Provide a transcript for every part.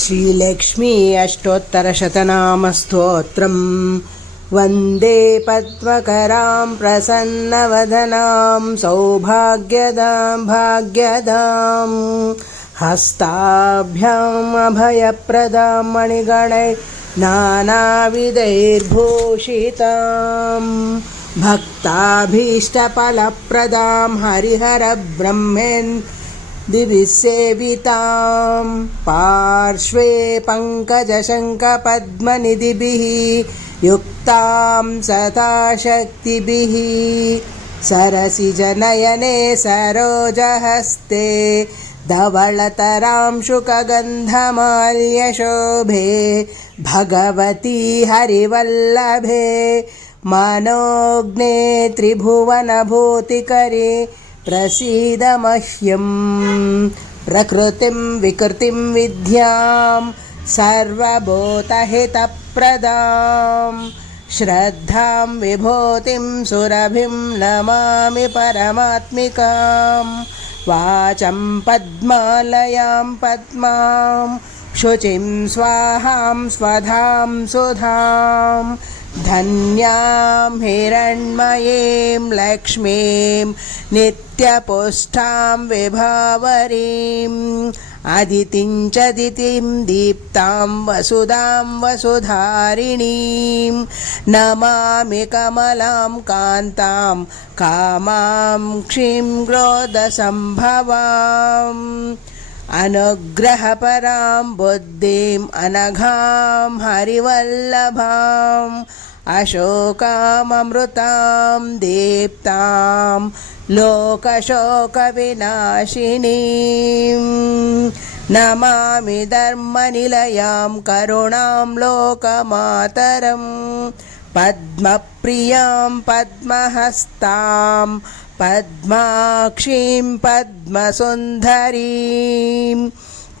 श्रीलक्ष्मी अष्टोत्तरशतनामस्तोत्रम् वन्दे पद्मकरां प्रसन्नवदनां सौभाग्यदां भाग्यदां हस्ताभ्याम् अभयप्रदां मणिगणैः नानाविधैर्भूषितां भक्ताभीष्टफलप्रदां हरिहरब्रह्मेन्द्र दिविसेवितां पार्श्वे पङ्कजशङ्खपद्मनिधिभिः युक्तां सदा शक्तिभिः सरसिजनयने सरोजहस्ते धवलतरां शुकगन्धमाल्यशोभे भगवती हरिवल्लभे मनोज्ञे त्रिभुवनभूतिकरे प्रसीद मह्यं प्रकृतिं विकृतिं विद्यां सर्वभूतहितप्रदां श्रद्धां विभूतिं सुरभिं नमामि परमात्मिकां वाचं पद्मालयां पद्मां शुचिं स्वाहां स्वधां सुधां धन्यां हिरण्मयीं लक्ष्मीं नित्यपुष्टां विभावरीम् अदितिं च दितिं दीप्तां वसुधां वसुधारिणीं नमामि कमलां कान्तां कामां क्षीं क्रोधसम्भवाम् अनुग्रहपरां बुद्धिं अनघां हरिवल्लभाम् अशोकाममृतां दीप्तां लोकशोकविनाशिनीं नमामि धर्मनिलयां करुणां लोकमातरं पद्मप्रियां पद्महस्तां पद्माक्षीं पद्मसुन्दरीं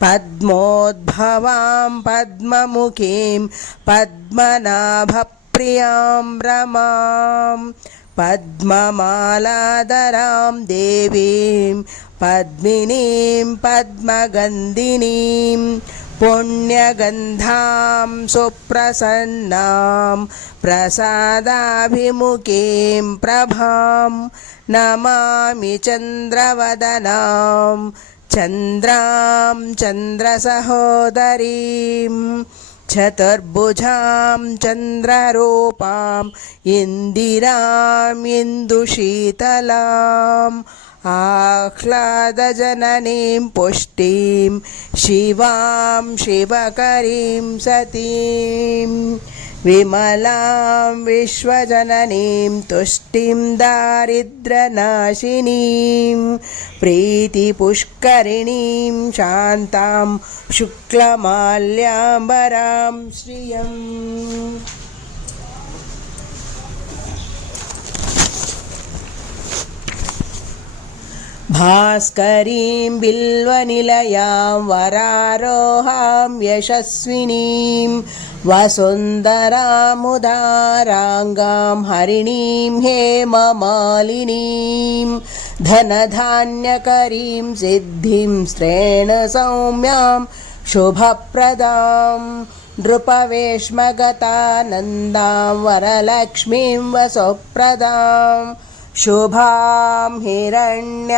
पद्मोद्भवां पद्ममुखीं पद्मनाभप्रियां रमां पद्ममालाधरां देवीं पद्मिनीं पद्मगन्धिनीं पुण्यगन्धां सुप्रसन्नां प्रसादाभिमुखीं प्रभां नमामि चन्द्रवदनां चन्द्रां चन्द्रसहोदरीं चतुर्भुजां चन्द्ररूपां इन्दिरां इन्दुशीतलाम् आह्लादजननीं पुष्टिं शिवां शिवकरीं सतीं विमलां विश्वजननीं तुष्टिं दारिद्र्यनाशिनीं प्रीतिपुष्करिणीं शान्तां शुक्लमाल्याम्बरां श्रियम् भास्करीं बिल्वनिलयां वरारोहां यशस्विनीं वसुन्धरामुदाराङ्गां हरिणीं हेममालिनीं धनधान्यकरीं सिद्धिं स्त्रेणसौम्यां शुभप्रदां नृपवेश्मगतानन्दां वरलक्ष्मीं वसुप्रदां शुभां हिरण्यप्राकारां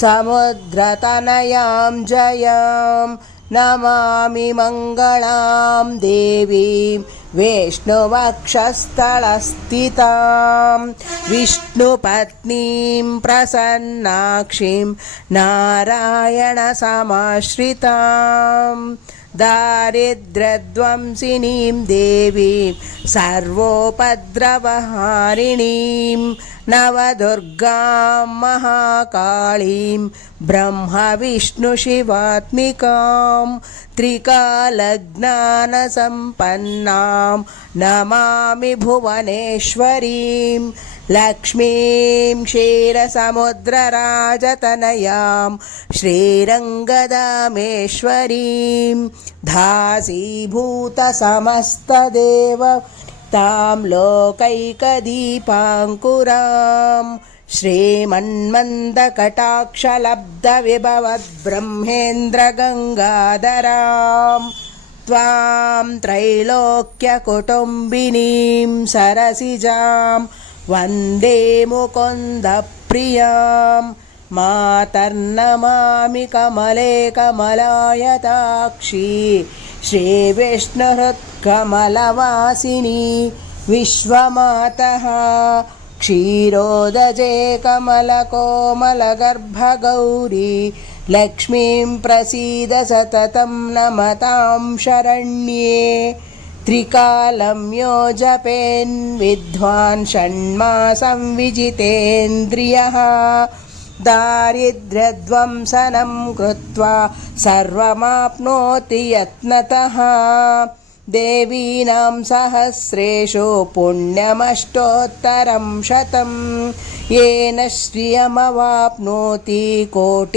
समुद्रतनयां जयां नमामि मङ्गलां देवीं विष्णुवक्षस्थलस्थितां विष्णुपत्नीं प्रसन्नाक्षीं नारायणसमाश्रितां दारिद्र्यध्वंसिनीं देवीं सर्वोपद्रवहारिणीं नवदुर्गां महाकाळीं ब्रह्मविष्णुशिवात्मिकां त्रिकालज्ञानसम्पन्नां नमामि भुवनेश्वरीं लक्ष्मीं क्षीरसमुद्रराजतनयां श्रीरङ्गदामेश्वरीं दासीभूतसमस्तदेव तां लोकैकदीपाङ्कुरां श्रीमन्मन्दकटाक्षलब्धविभवद्ब्रह्मेन्द्रगङ्गाधरां त्वां त्रैलोक्यकुटुम्बिनीं सरसिजां वन्दे मुकुन्दप्रियां मातर्नमामि कमले कमलायताक्षी श्रीविष्णुहृत्कमलवासिनी विश्वमातः क्षीरोदजे कमलकोमलगर्भगौरी लक्ष्मीं प्रसीद सततं नमतां शरण्ये त्रिकालं यो जपेन् विद्वान् षण्मासं विजितेन्द्रियः दारिद्र्यध्वंसनं कृत्वा सर्वमाप्नोति यत्नतः देवीनां सहस्रेषु पुण्यमष्टोत्तरं शतं येन श्रियमवाप्नोति कोटि